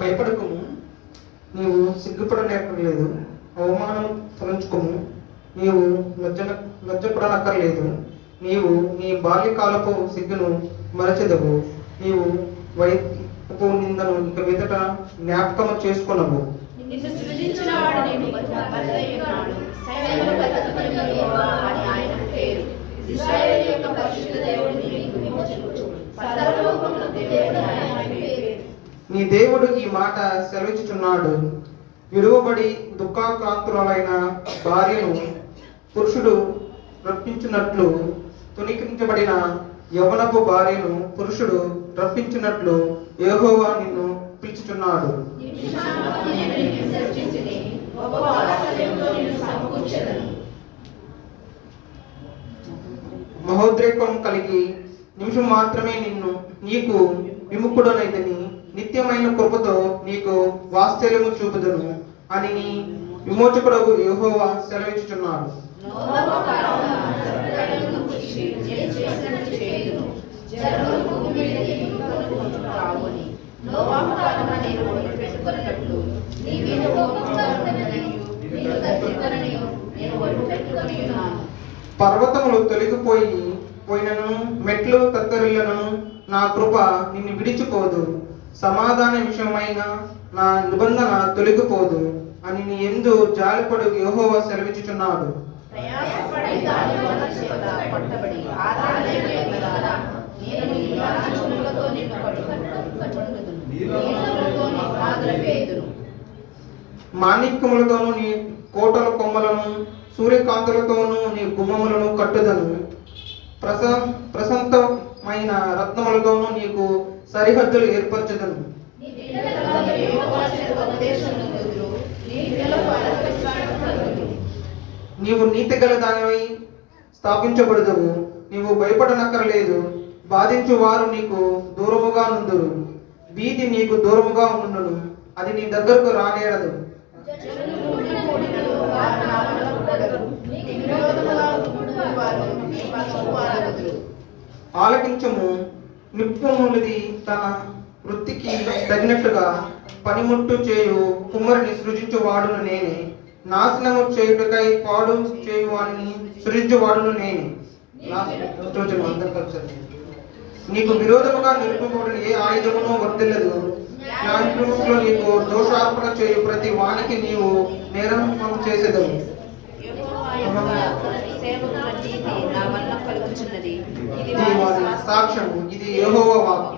భయపడకుము, నీవు సిగ్గుపడలేకలేదు. అవమానం తలంచుకుము, నీవు లజ్జపడనక్కర్లేదు. నీవు నీ బాల్యకాలపు సిగ్గును మరచెదవు. నీవు వైపు నిందను ఇక మీదట జ్ఞాపకము చేసుకొనవు. నీ దేవుడు ఈ మాట సెలవిచ్చుచున్నాడు. విడువబడి దుఃఖాక్రాంతురాలైన భార్యను పురుషుడు రప్పించున్నట్లు, తుణీకరించబడిన యవ్వనపు భార్యను పురుషుడు రప్పించున్నట్లు యెహోవా నిన్ను పిలుచుచున్నాడు. మహోద్రేకం కలిగి నిమిషం మాత్రమే నీకు విముఖుడనైతని, నిత్యమైన కృపతో నీకు వాత్సల్యము చూపుదును అని నీ విమోచకుడగు యెహోవా సెలవిచ్చుచున్నాడు. పర్వతములు తొలగిపోయినను, మెట్లు తత్తరిల్లను, నా కృప నిన్ను విడిచిపోదు. సమాధాన విషయమైన నా నిబంధన తొలగిపోదు అని నీ యందు జాలిపడు యెహోవా సెలవిచ్చుచున్నాడు. మాణిక్యములతోనూ నీ కోటల కొమ్మలను, సూర్యకాంతులతోనూ నీ గుమ్మములను కట్టుదను. ప్రశాంతమైన రత్నములతోనూ నీకు సరిహద్దులు ఏర్పరచదను. నీవు నీతి గల దానివై స్థాపించబడదువు. నీవు భయపడనక్కరలేదు. బాధించు వారు నీకు దూరముగా నుందురు. భీతి నీకు దూరముగా ఉండును, అది నీ దగ్గరకు రానేరదు. ఆలకించము, నిపుణులది తన వృత్తికి తగినట్టుగా పనిముట్టు చేయు కుమ్మరిని సృజించువాడును నేనే. నాశనము చేయుటకై పాడు చేయువాడిని సృజించువాడును నేనే. నీకు విరోధముగా నిలుపబడిన ఏ ఆయుధమును వర్తిల్లదు. న్యాయపీఠంలో నీకు దోషార్పణ చేయు ప్రతి వానికి నీవు నేరం చేసేదవు. సాక్ష్యము, ఇది యెహోవా వాక్కు.